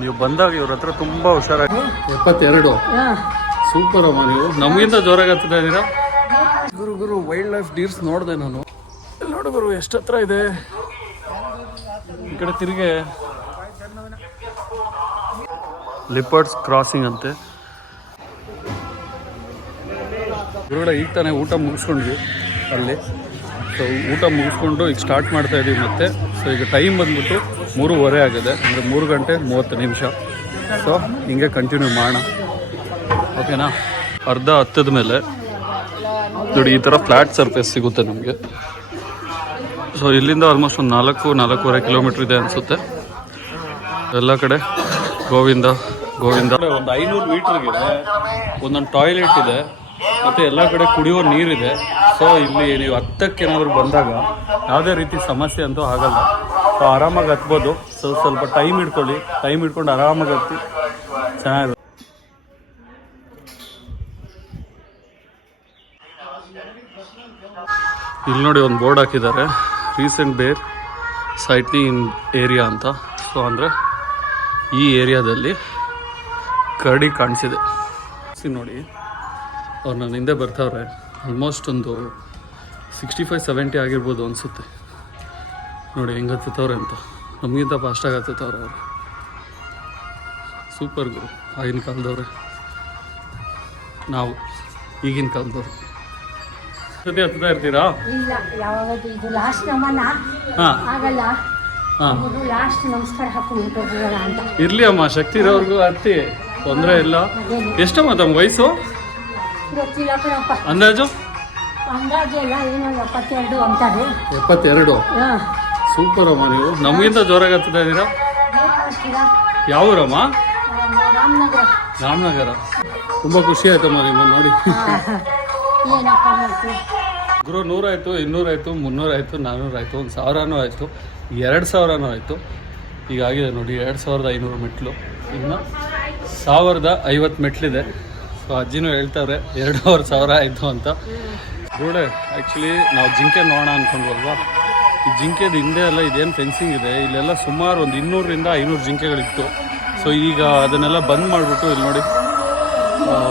ನೀವು ಬಂದಾಗ ಇವ್ರ ಹತ್ರ ತುಂಬ ಹುಷಾರಾಗಿ 72 ಸೂಪರ್ ಅಮ್ಮ. ನೀವು ನಮಗಿಂತ ಜೋರಾಗಿ ಹತ್ತಾ ಇದ್ದೀರಾ. ಗುರು ವೈಲ್ಡ್ ಲೈಫ್ ಡೀರ್ಸ್ ನೋಡಿದೆ ನಾನು. ನೋಡು ಗುರು ಎಷ್ಟು ಹತ್ರ ಇದೆ. ಈ ಕಡೆ ತಿರುಗಿ ಲಿಪರ್ಡ್ಸ್ ಕ್ರಾಸಿಂಗ್ ಅಂತೆ. ಗುರುಗಡೆ ಈಗ ತಾನೇ ಊಟ ಮುಗಿಸ್ಕೊಂಡ್ವಿ ಅಲ್ಲಿ. ಸೊ ಊಟ ಮುಗಿಸ್ಕೊಂಡು ಈಗ ಸ್ಟಾರ್ಟ್ ಮಾಡ್ತಾ ಇದ್ದೀವಿ ಮತ್ತೆ. ಸೊ ಈಗ ಟೈಮ್ ಬಂದ್ಬಿಟ್ಟು 3:15 ಆಗಿದೆ, ಅಂದರೆ 3 ಗಂಟೆ 30 ನಿಮಿಷ. ಸೊ ಹಿಂಗೆ ಕಂಟಿನ್ಯೂ ಮಾಡೋಣ, ಓಕೆನಾ. ಅರ್ಧ ಹತ್ತದ ಮೇಲೆ ನೋಡಿ ಈ ಥರ ಫ್ಲ್ಯಾಟ್ ಸರ್ಫೇಸ್ ಸಿಗುತ್ತೆ ನಮಗೆ. ಸೊ ಇಲ್ಲಿಂದ ಆಲ್ಮೋಸ್ಟ್ ಒಂದು 4-4.5 ಕಿಲೋಮೀಟ್ರ್ ಇದೆ ಅನಿಸುತ್ತೆ. ಎಲ್ಲ ಕಡೆ ಗೋವಿಂದ ಗೋವಿಂದ. ಒಂದು 500 ಮೀಟ್ರಿಗಿದೆ, ಒಂದೊಂದು ಟಾಯ್ಲೆಟ್ ಇದೆ, ಮತ್ತು ಎಲ್ಲ ಕಡೆ ಕುಡಿಯೋ ನೀರಿದೆ. ಸೊ ಇಲ್ಲಿ ನೀವು ಹತ್ತಕ್ಕೆ ಏನಾದರೂ ಬಂದಾಗ ಯಾವುದೇ ರೀತಿ ಸಮಸ್ಯೆ ಅಂತೂ ಆಗಲ್ಲ. ಸೊ ಆರಾಮಾಗಿ ಹತ್ಬೋದು. ಸ್ವಲ್ಪ ಟೈಮ್ ಇಟ್ಕೊಳ್ಳಿ, ಟೈಮ್ ಇಟ್ಕೊಂಡು ಆರಾಮಾಗಿ ಹತ್ತಿ ಚೆನ್ನಾಗಿರುತ್ತೆ. ಇಲ್ಲಿ ನೋಡಿ ಒಂದು ಬೋರ್ಡ್ ಹಾಕಿದ್ದಾರೆ, ರೀಸೆಂಟ್ ಬೇರ್ ಸೈಟ್ನಿ ಇನ್ ಏರಿಯಾ ಅಂತ. ಸೊ ಅಂದರೆ ಈ ಏರಿಯಾದಲ್ಲಿ ಕರಡಿ ಕಾಣಿಸಿದೆ ನೋಡಿ. ಅವ್ರು ನನ್ನ ಹಿಂದೆ ಬರ್ತಾವ್ರೆ. ಆಲ್ಮೋಸ್ಟ್ ಒಂದು 65-70 ಆಗಿರ್ಬೋದು ಅನಿಸುತ್ತೆ. ನೋಡಿ ಹೆಂಗೆ ಹತ್ತುತ್ತವ್ರೆ ಅಂತ. ನಮಗಿಂತ ಫಾಸ್ಟಾಗಿ ಹತ್ತುತ್ತವ್ರೆ ಅವರು. ಸೂಪರ್ ಗುರು. ಆಗಿನ ಕಾಲದವ್ರೆ, ನಾವು ಈಗಿನ ಕಾಲದವ್ರು. ಸತಿ ಹತ್ತುತ್ತಾ ಇರ್ತೀರಾ? ಇರ್ಲಿ ಅಮ್ಮ, ಶಕ್ತಿ ಇರೋರ್ಗು ಹತ್ತಿ, ತೊಂದರೆ ಇಲ್ಲ. ಎಷ್ಟಮ್ಮ ತಮ್ಮ ವಯಸ್ಸು ಅಂದಾಜು? 72 ಸೂಪರ್ ಅಮ್ಮ. ನೀವು ನಮಗಿಂತ ಜೋರಾಗಿ ಹತ್ತುತ್ತಾ ಇದ್ದೀರಾ. ಯಾವ ಊರಮ್ಮ? ರಾಮನಗರ. ತುಂಬ ಖುಷಿ ಆಯ್ತಮ್ಮ ನಿಮ್ಮನ್ನು ನೋಡಿ. ಗುರು 100 ಆಯಿತು, 200 ಆಯಿತು, 300 ಆಯಿತು, 400 ಆಯಿತು, 1000 ಆಯಿತು, 2000 ಆಯಿತು. ಈಗ ಆಗಿದೆ ನೋಡಿ 2500 ಮೆಟ್ಲು. ಇನ್ನು 1050 ಮೆಟ್ಲಿದೆ. ಸೊ ಅಜ್ಜಿನೂ ಹೇಳ್ತಾರೆ 2500 ಆಯಿತು ಅಂತ. ಗೋಡೆ ಆ್ಯಕ್ಚುಲಿ ನಾವು ಜಿಂಕೆ ನೋಡೋಣ ಅಂದ್ಕೊಂಡ್ವಲ್ವಾ. ಈ ಜಿಂಕೆದು ಹಿಂದೆ ಎಲ್ಲ ಇದೇನು ಫೆನ್ಸಿಂಗ್ ಇದೆ, ಇಲ್ಲೆಲ್ಲ ಸುಮಾರು ಒಂದು 200-500 ಜಿಂಕೆಗಳಿತ್ತು. ಸೊ ಈಗ ಅದನ್ನೆಲ್ಲ ಬಂದ್ ಮಾಡಿಬಿಟ್ಟು ಇಲ್ಲಿ ನೋಡಿ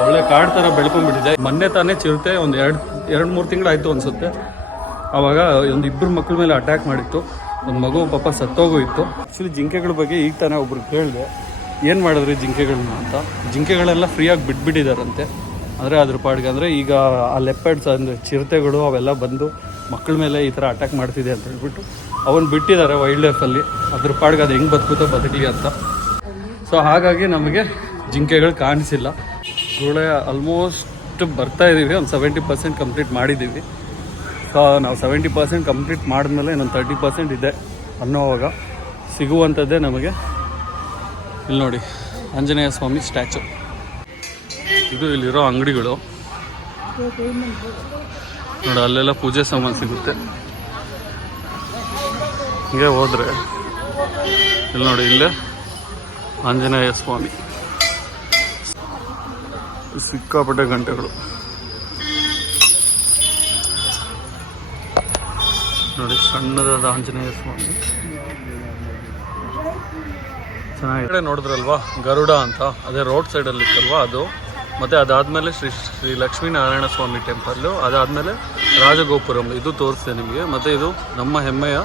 ಒಳ್ಳೆ ಕಾಡು ಥರ ಬೆಳ್ಕೊಂಡ್ಬಿಟ್ಟಿದೆ. ಮೊನ್ನೆ ತಾನೇ ಚಿರತೆ ಒಂದು 2-3 ತಿಂಗಳಾಯಿತು ಅನಿಸುತ್ತೆ. ಆವಾಗ ಒಂದು 2 ಮಕ್ಕಳ ಮೇಲೆ ಅಟ್ಯಾಕ್ ಮಾಡಿತ್ತು. ಒಂದು ಮಗು ಪಾಪ ಸತ್ತೋಗೂ ಇತ್ತು. ಆ್ಯಕ್ಚುಲಿ ಜಿಂಕೆಗಳ ಬಗ್ಗೆ ಈಗ ತಾನೇ ಒಬ್ರು ಕೇಳಿದೆ, ಏನು ಮಾಡಿದ್ರಿ ಜಿಂಕೆಗಳನ್ನ ಅಂತ. ಜಿಂಕೆಗಳೆಲ್ಲ ಫ್ರೀಯಾಗಿ ಬಿಟ್ಬಿಟ್ಟಿದ್ದಾರಂತೆ. ಅಂದರೆ ಅದ್ರ ಪಾಡಿಗೆ, ಅಂದರೆ ಈಗ ಆ ಲೆಪರ್ಡ್ಸ್ ಅಂದರೆ ಚಿರತೆಗಳು ಅವೆಲ್ಲ ಬಂದು ಮಕ್ಕಳ ಮೇಲೆ ಈ ಥರ ಅಟ್ಯಾಕ್ ಮಾಡ್ತಿದೆ ಅಂತ ಹೇಳ್ಬಿಟ್ಟು ಅವನ್ನ ಬಿಟ್ಟಿದ್ದಾರೆ ವೈಲ್ಡ್ ಲೈಫಲ್ಲಿ. ಅದ್ರ ಪಾಡಿಗೆ ಅದು ಹೆಂಗೆ ಬದುಕುತ್ತೋ ಬದುಕಲಿ ಅಂತ. ಸೊ ಹಾಗಾಗಿ ನಮಗೆ ಜಿಂಕೆಗಳು ಕಾಣಿಸಿಲ್ಲ. ಗುಳೆ ಆಲ್ಮೋಸ್ಟ್ ಬರ್ತಾ ಇದ್ದೀವಿ, ಒಂದು 70% ಕಂಪ್ಲೀಟ್ ಮಾಡಿದ್ದೀವಿ. ಸೊ ನಾವು 70% ಕಂಪ್ಲೀಟ್ ಮಾಡಿದ್ಮೇಲೆ ಇನ್ನೊಂದು 30% ಇದೆ ಅನ್ನೋವಾಗ ಸಿಗುವಂಥದ್ದೇ ನಮಗೆ. ಇಲ್ಲಿ ನೋಡಿ ಆಂಜನೇಯ ಸ್ವಾಮಿ ಸ್ಟ್ಯಾಚು. ಇದು ಇಲ್ಲಿರೋ ಅಂಗಡಿಗಳು ನೋಡಿ, ಅಲ್ಲೆಲ್ಲ ಪೂಜೆ ಸಾಮಾನು ಸಿಗುತ್ತೆ. ಹಿಂಗೆ ಹೋದರೆ ಇಲ್ಲಿ ನೋಡಿ, ಇಲ್ಲೇ ಆಂಜನೇಯ ಸ್ವಾಮಿ. ಸಿಕ್ಕಾಪಟ್ಟೆ ಗಂಟೆಗಳು ನೋಡಿ, ಸಣ್ಣದಾದ ಆಂಜನೇಯ ಸ್ವಾಮಿ ಚೆನ್ನಾಗಿದೆ. ನೋಡಿದ್ರಲ್ವಾ ಗರುಡ ಅಂತ, ಅದೇ ರೋಡ್ ಸೈಡಲ್ಲಿ ಇತ್ತಲ್ವಾ ಅದು. ಮತ್ತು ಅದಾದಮೇಲೆ ಶ್ರೀ ಲಕ್ಷ್ಮೀನಾರಾಯಣ ಸ್ವಾಮಿ ಟೆಂಪಲ್ಲು, ಅದಾದಮೇಲೆ ರಾಜಗೋಪುರಂ ಇದು ತೋರಿಸ್ತೆ ನಿಮಗೆ. ಮತ್ತು ಇದು ನಮ್ಮ ಹೆಮ್ಮೆಯ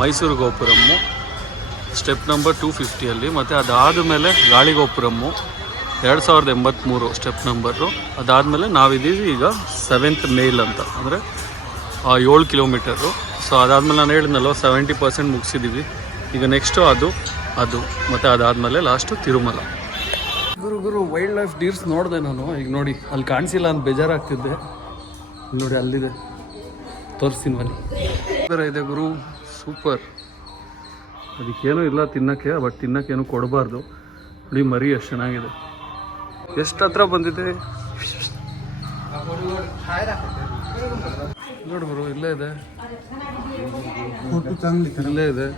ಮೈಸೂರು ಗೋಪುರಮ್ಮು, ಸ್ಟೆಪ್ ನಂಬರ್ 250ಅಲ್ಲಿ. ಮತ್ತು ಅದಾದಮೇಲೆ ಗಾಳಿಗೋಪುರಮ್ಮು 2083 ಸ್ಟೆಪ್ ನಂಬರು. ಅದಾದಮೇಲೆ ನಾವಿದ್ದೀವಿ ಈಗ 7th ಮೇಲ್ ಅಂತ, ಅಂದರೆ 7 ಕಿಲೋಮೀಟರು. ಸೊ ಅದಾದಮೇಲೆ ನಾನು ಹೇಳಿದ್ನಲ್ವ 70% ಮುಗಿಸಿದ್ದೀವಿ. ಈಗ ನೆಕ್ಸ್ಟು ಅದು ಮತ್ತು ಅದಾದಮೇಲೆ ಲಾಸ್ಟು ತಿರುಮಲ. ಗುರು ವೈಲ್ಡ್ ಲೈಫ್ ಡೀರ್ಸ್ ನೋಡಿದೆ ನಾನು. ಈಗ ನೋಡಿ ಅಲ್ಲಿ ಕಾಣಿಸಿಲ್ಲ ಅಂತ ಬೇಜಾರಾಗ್ತಿದ್ದೆ. ನೋಡಿ ಅಲ್ಲಿದೆ, ತೋರಿಸ್ತೀನಿ ಬನ್ನಿ. ಬೇರೆ ಇದೆ ಗುರು, ಸೂಪರ್. ಅದಕ್ಕೇನೂ ಇಲ್ಲ ತಿನ್ನೋಕ್ಕೆ, ಬಟ್ ತಿನ್ನೋಕ್ಕೇನು ಕೊಡಬಾರ್ದು. ನೋಡಿ ಮರಿ ಎಷ್ಟು ಚೆನ್ನಾಗಿದೆ, ಎಷ್ಟು ಹತ್ರ ಬಂದಿದೆ ನೋಡಿ ಗುರು. ಇಲ್ಲೇ ಇದೆ, ಇಲ್ಲೇ ಇದೆ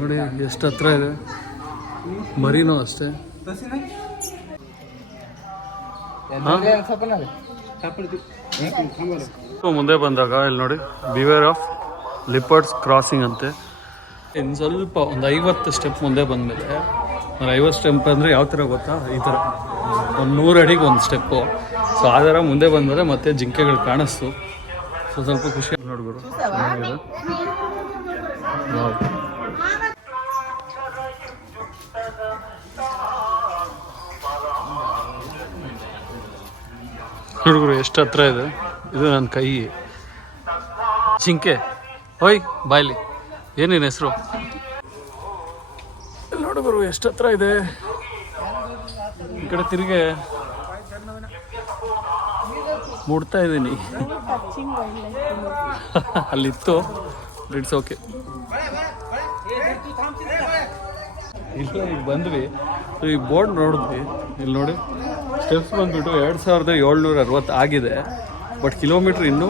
ನೋಡಿ, ಎಷ್ಟು ಹತ್ರ ಇದೆ. ಮರಿನೂ ಅಷ್ಟೇ. ಮುಂದೆ ಬಂದಾಗ ಇಲ್ಲಿ ನೋಡಿ ಬಿವೇರ್ ಆಫ್ ಲಿಪರ್ಡ್ಸ್ ಕ್ರಾಸಿಂಗ್ ಅಂತೆ. ಇನ್ನು ಸ್ವಲ್ಪ ಒಂದು 50 ಸ್ಟೆಪ್ ಮುಂದೆ ಬಂದಮೇಲೆ, ಒಂದು 50 ಸ್ಟೆಪ್ ಅಂದರೆ ಯಾವ ಥರ ಗೊತ್ತಾ, ಈ ಥರ ಒಂದು 100 ಅಡಿಗೆ ಒಂದು ಸ್ಟೆಪ್ಪು. ಸೊ ಆ ಥರ ಮುಂದೆ ಬಂದಮೇಲೆ ಮತ್ತೆ ಜಿಂಕೆಗಳು ಕಾಣಿಸ್ತು. ಸೊ ಸ್ವಲ್ಪ ಖುಷಿ ನೋಡ್ಬೋದು. ನೋಡ್ಗುರು ಎಷ್ಟು ಹತ್ರ ಇದೆ. ಇದು ನನ್ನ ಕೈ. ಜಿಂಕೆ ಹೋಯ್ ಬಾಯ್ಲಿ, ಏನೇನು ಹೆಸರು ನೋಡ್ಗುರು ಎಷ್ಟು ಹತ್ರ ಇದೆ. ಈ ಕಡೆ ತಿರುಗಿ ಮುಡ್ತಾ ಇದ್ದೀನಿ. ಅಲ್ಲಿತ್ತು, ಇಟ್ಸ್ ಓಕೆ. ಇಲ್ಲ ಈಗ ಬಂದ್ವಿ. ಈ ಬೋರ್ಡ್ ನೋಡಿದ್ವಿ, ಇಲ್ಲಿ ನೋಡಿ ಸ್ಟೆಪ್ಸ್ ಬಂದ್ಬಿಟ್ಟು 2760 ಆಗಿದೆ. ಬಟ್ ಕಿಲೋಮೀಟ್ರ್ ಇನ್ನೂ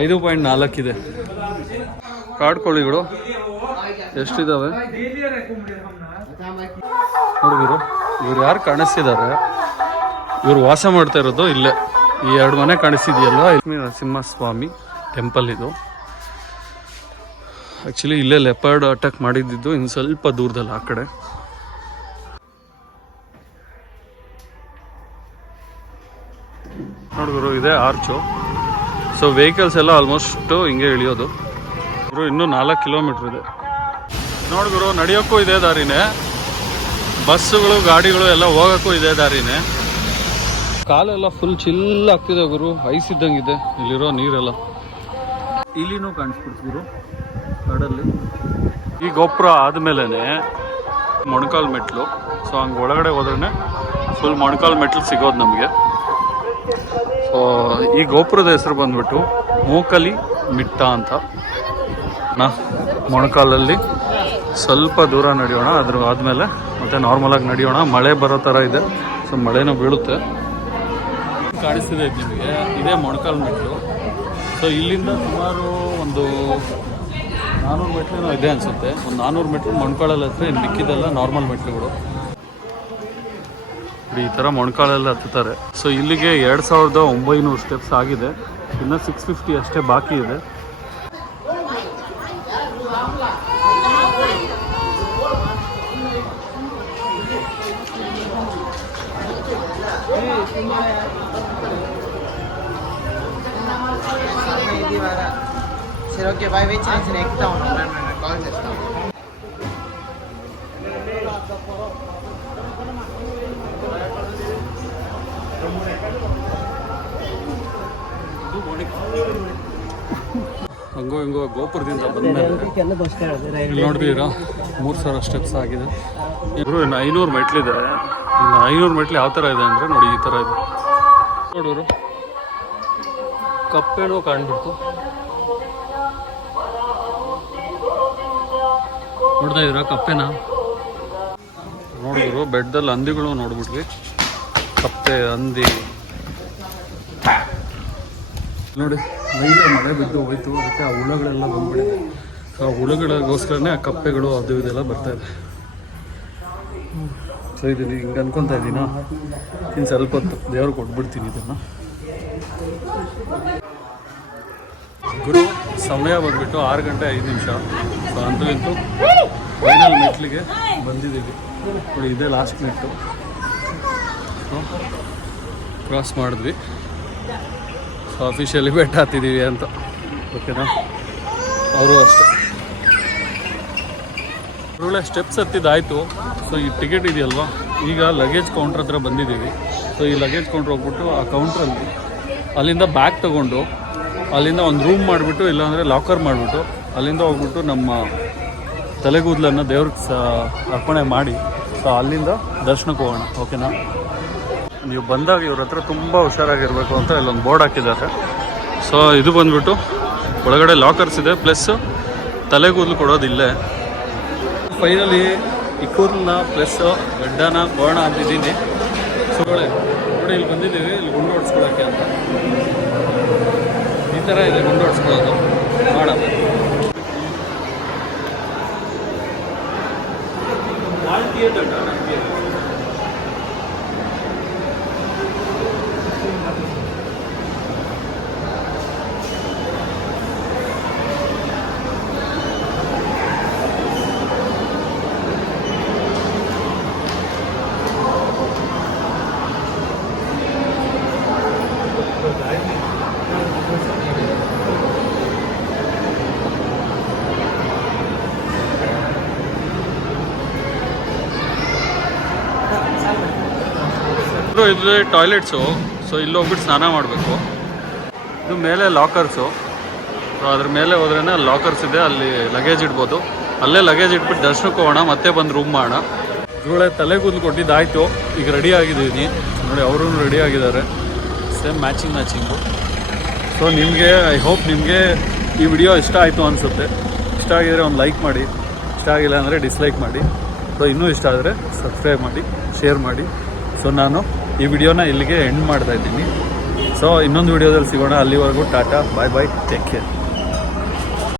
5.4 ಇದೆ. ಕಾಡ್ಕೋಳಿಗಳು ಎಷ್ಟಿದ್ದಾವೆ ನೋಡಿದ್ರು. ಇವ್ರು ಯಾರು ಕಾಣಿಸ್ತಿದ್ದಾರೆ, ಇವರು ವಾಸ ಮಾಡ್ತಾ ಇರೋದು ಇಲ್ಲೇ. ಈ 2 ಮನೆ ಕಾಣಿಸ್ತಿದೆಯಲ್ವ, ನರಸಿಂಹಸ್ವಾಮಿ ಟೆಂಪಲ್ ಇದು. ಆ್ಯಕ್ಚುಲಿ ಇಲ್ಲೇ ಲೆಪರ್ಡ್ ಅಟ್ಯಾಕ್ ಮಾಡಿದ್ದು ಇನ್ನು ಸ್ವಲ್ಪ ದೂರದಲ್ಲಿ ಆ ಕಡೆ. ನೋಡಿದ್ರು ಇದೆ ಆರ್ಚು. ಸೊ ವೆಹಿಕಲ್ಸ್ ಎಲ್ಲ ಆಲ್ಮೋಸ್ಟ್ ಹಿಂಗೆ ಇಳಿಯೋದು. ಇನ್ನೂ 4 ಕಿಲೋಮೀಟ್ರ್ ಇದೆ. ನೋಡಿದ್ರು ನಡೆಯೋಕ್ಕೂ ಇದೇ ದಾರಿನೇ, ಬಸ್ಸುಗಳು ಗಾಡಿಗಳು ಎಲ್ಲ ಹೋಗೋಕ್ಕೂ ಇದೇ ದಾರಿನೇ. ಕಾಲೆಲ್ಲ ಫುಲ್ ಚಿಲ್ ಆಗ್ತಿದೆ ಗುರು, ಐಸ್ ಇದ್ದಂಗಿದೆ ಇಲ್ಲಿರೋ ನೀರೆಲ್ಲ. ಇಲ್ಲಿನೂ ಕಾಣಿಸ್ಬಿಡ್ತು ಗುರು ಕಾಡಲ್ಲಿ. ಈ ಗೋಪುರ ಆದಮೇಲೆ ಮೊಣಕಾಲು ಮೆಟ್ಲು. ಸೊ ಹಂಗೆ ಒಳಗಡೆ ಹೋದ್ರೆ ಫುಲ್ ಮೊಣಕಾಲು ಮೆಟ್ಲು ಸಿಗೋದು ನಮಗೆ. ಸೊ ಈ ಗೋಪುರದ ಹೆಸರು ಬಂದ್ಬಿಟ್ಟು ಮೂಕಲಿ ಮಿಟ್ಟ ಅಂತ. ಮೊಣಕಾಲಲ್ಲಿ ಸ್ವಲ್ಪ ದೂರ ನಡೆಯೋಣ, ಅದ್ರ ಆದಮೇಲೆ ಮತ್ತೆ ನಾರ್ಮಲಾಗಿ ನಡೆಯೋಣ. ಮಳೆ ಬರೋ ಥರ ಇದೆ, ಸೊ ಮಳೆನೂ ಬೀಳುತ್ತೆ. ಕಾಣಿಸ್ತಿದೆ ನಿಮಗೆ, ಇದೇ ಮೊಣಕಾಲು ಮೆಟ್ಲು. ಸೊ ಇಲ್ಲಿಂದ ಸುಮಾರು ಒಂದು 400 ಮೆಟ್ಲೇನೋ ಇದೆ ಅನಿಸುತ್ತೆ. ಒಂದು 400 ಮೆಟ್ಲು ಮೊಣಕಾಲಲ್ಲಿ ಹತ್ರ, ಇನ್ನು ಮಿಕ್ಕಿದೆಲ್ಲ ನಾರ್ಮಲ್ ಮೆಟ್ಲುಗಳು. ಈ ಥರ ಮೊಣಕಾಲೆಲ್ಲ ಹತ್ತುತ್ತಾರೆ. ಸೊ ಇಲ್ಲಿಗೆ 2900 ಸ್ಟೆಪ್ಸ್ ಆಗಿದೆ. ಇನ್ನು 650 ಅಷ್ಟೇ ಬಾಕಿ ಇದೆ. సరే ఓకే బాయ్, వెయిట్ చేసి నేను ఎక్కుతా ఉన్నాను, నేను కాల్ చేస్తాను. ಹಂಗೋ ಹಿಂಗೋ ಗೋಪುರದಿಂದ ಬಂದಮೇಲೆ ನೋಡಿದ್ದೀರಾ 3000 ಸ್ಟೆಪ್ಸ್ ಆಗಿದೆ. ಇವರು ಇನ್ನು 500 ಮೆಟ್ಲಿದೆ. ಇನ್ನು 500 ಮೆಟ್ಲು ಯಾವ ಥರ ಇದೆ ಅಂದರೆ ನೋಡಿ, ಈ ಥರ ಇದೆ ನೋಡೋರು. ಕಪ್ಪೇನೋ ಕಾಣ್ಬಿಡ್ತು, ನೋಡ್ತಾ ಇದ್ದೀರಾ ಕಪ್ಪೆನ? ನೋಡಿದ್ರು ಬೆಟ್ಟದಲ್ಲಿ ಹಂದಿಗಳು ನೋಡ್ಬಿಟ್ವಿ. ಕಪ್ಪೆ, ಹಂದಿ ನೋಡಿ. ನೈಟ್ ಮಳೆ ಬಿದ್ದು ಹೋಯ್ತು, ಅದಕ್ಕೆ ಆ ಹುಳಗಳೆಲ್ಲ ಬಂದ್ಬಿಟ್ಟಿದೆ. ಸೊ ಆ ಹುಳಗಳಿಗೋಸ್ಕರನೇ ಆ ಕಪ್ಪೆಗಳು ಅದು ಇದೆಲ್ಲ ಬರ್ತಾಯಿದೆ. ಸೊ ಇದನ್ನು ಹಿಂಗೆ ಅನ್ಕೊತಾ ಇದ್ದೀನ, ಇನ್ನು ಸ್ವಲ್ಪ ಹೊತ್ತು ದೇವ್ರಿಗೆ ಕೊಟ್ಬಿಡ್ತೀನಿ ಇದನ್ನು. ಗುರು ಸಮಯ ಬಂದುಬಿಟ್ಟು 6 ಗಂಟೆ 5 ನಿಮಿಷ. ಸೊ ಅಂತೂ ಫೈನಲ್ ಮೆಟ್ಲಿಗೆ ಬಂದಿದ್ದೀವಿ ನೋಡಿ. ಇದೇ ಲಾಸ್ಟ್ ಮೆಟ್ಟು. ಕ್ರಾಸ್ ಮಾಡಿದ್ವಿ. ಸೊ ಅಫಿಷಿಯಲಿ ಬೆಟ್ಟ ಹತ್ತಿದ್ದೀವಿ ಅಂತ, ಓಕೆನಾ? ಅವರು ಅಷ್ಟೇ. ಒಳ್ಳೆ ಸ್ಟೆಪ್ಸ್ ಹತ್ತಿದ್ದಾಯಿತು. ಸೊ ಈ ಟಿಕೆಟ್ ಇದೆಯಲ್ವಾ, ಈಗ ಲಗೇಜ್ ಕೌಂಟ್ರ್ ಹತ್ರ ಬಂದಿದ್ದೀವಿ. ಸೊ ಈ ಲಗೇಜ್ ಕೌಂಟ್ರ್ ಹೋಗ್ಬಿಟ್ಟು ಆ ಕೌಂಟ್ರಲ್ಲಿ ಅಲ್ಲಿಂದ ಬ್ಯಾಗ್ ತೊಗೊಂಡು ಅಲ್ಲಿಂದ ಒಂದು ರೂಮ್ ಮಾಡಿಬಿಟ್ಟು, ಇಲ್ಲಾಂದರೆ ಲಾಕರ್ ಮಾಡಿಬಿಟ್ಟು ಅಲ್ಲಿಂದ ಹೋಗ್ಬಿಟ್ಟು ನಮ್ಮ ತಲೆಗೂದಲನ್ನು ದೇವ್ರಿಗೆ ಅರ್ಪಣೆ ಮಾಡಿ, ಸೊ ಅಲ್ಲಿಂದ ದರ್ಶನಕ್ಕೆ ಹೋಗೋಣ, ಓಕೆನಾ? ನೀವು ಬಂದಾಗ ಇವ್ರ ಹತ್ರ ತುಂಬ ಹುಷಾರಾಗಿರಬೇಕು ಅಂತ ಇಲ್ಲೊಂದು ಬೋರ್ಡ್ ಹಾಕಿದ್ದಾರೆ. ಸೊ ಇದು ಬಂದುಬಿಟ್ಟು ಒಳಗಡೆ ಲಾಕರ್ಸ್ ಇದೆ, ಪ್ಲಸ್ ತಲೆಗೂದಲು ಕೊಡೋದಿಲ್ಲೇ. ಫೈನಲಿ ಈ ಕೂದಲನ್ನ ಪ್ಲಸ್ ಗಡ್ಡನ ಬೋಣ ಅಂತಿದ್ದೀನಿ. ಸೊ ನೋಡಿ ಇಲ್ಲಿ ಬಂದಿದ್ದೀವಿ, ಇಲ್ಲಿ ಗುಂಡು ಹೊಡ್ಸ್ಕೊಳಕ್ಕೆ ಅಂತ. ಈ ಥರ ಇದೆ ಗುಂಡು ಹೊಡ್ಸ್ಕೊಳ್ಳೋದು, ಮಾಡೋಣ. ಬ್ರೋ ಇದು ಟಾಯ್ಲೆಟ್ಸು. ಸೊ ಇಲ್ಲಿ ಹೋಗ್ಬಿಟ್ಟು ಸ್ನಾನ ಮಾಡಬೇಕು. ಇದು ಮೇಲೆ ಲಾಕರ್ಸು. ಸೊ ಅದ್ರ ಮೇಲೆ ಹೋದ್ರೇ ಅಲ್ಲಿ ಲಾಕರ್ಸ್ ಇದೆ, ಅಲ್ಲಿ ಲಗೇಜ್ ಇಡ್ಬೋದು. ಅಲ್ಲೇ ಲಗೇಜ್ ಇಟ್ಬಿಟ್ಟು ದರ್ಶನಕ್ಕೆ ಹೋಗೋಣ, ಮತ್ತೆ ಬಂದು ರೂಮ್ ಮಾಡೋಣ. ಇವುಗಳೇ ತಲೆ ಕೂದಲು ಕೊಟ್ಟಿದ್ದಾಯಿತು. ಈಗ ರೆಡಿ ಆಗಿದ್ದೀನಿ ನೋಡಿ, ಅವರು ರೆಡಿ ಆಗಿದ್ದಾರೆ. Same matching. ಸೊ ನಿಮಗೆ ಐ ಹೋಪ್ ನಿಮಗೆ ಈ ವಿಡಿಯೋ ಇಷ್ಟ ಆಯಿತು ಅನಿಸುತ್ತೆ. ಇಷ್ಟ ಆಗಿದರೆ ಒಂದು ಲೈಕ್ ಮಾಡಿ, ಇಷ್ಟ ಆಗಿಲ್ಲ ಅಂದರೆ ಡಿಸ್ಲೈಕ್ ಮಾಡಿ. ಸೊ ಇನ್ನೂ ಇಷ್ಟ ಆದರೆ ಸಬ್ಸ್ಕ್ರೈಬ್ ಮಾಡಿ, ಶೇರ್ ಮಾಡಿ. ಸೊ ನಾನು ಈ ವಿಡಿಯೋನ ಇಲ್ಲಿಗೆ ಎಂಡ್ ಮಾಡ್ತಾಯಿದ್ದೀನಿ. ಸೊ ಇನ್ನೊಂದು ವಿಡಿಯೋದಲ್ಲಿ ಸಿಗೋಣ. ಅಲ್ಲಿವರೆಗೂ ಟಾಟಾ, ಬಾಯ್ ಬಾಯ್, ಟೇಕ್ ಕೇರ್.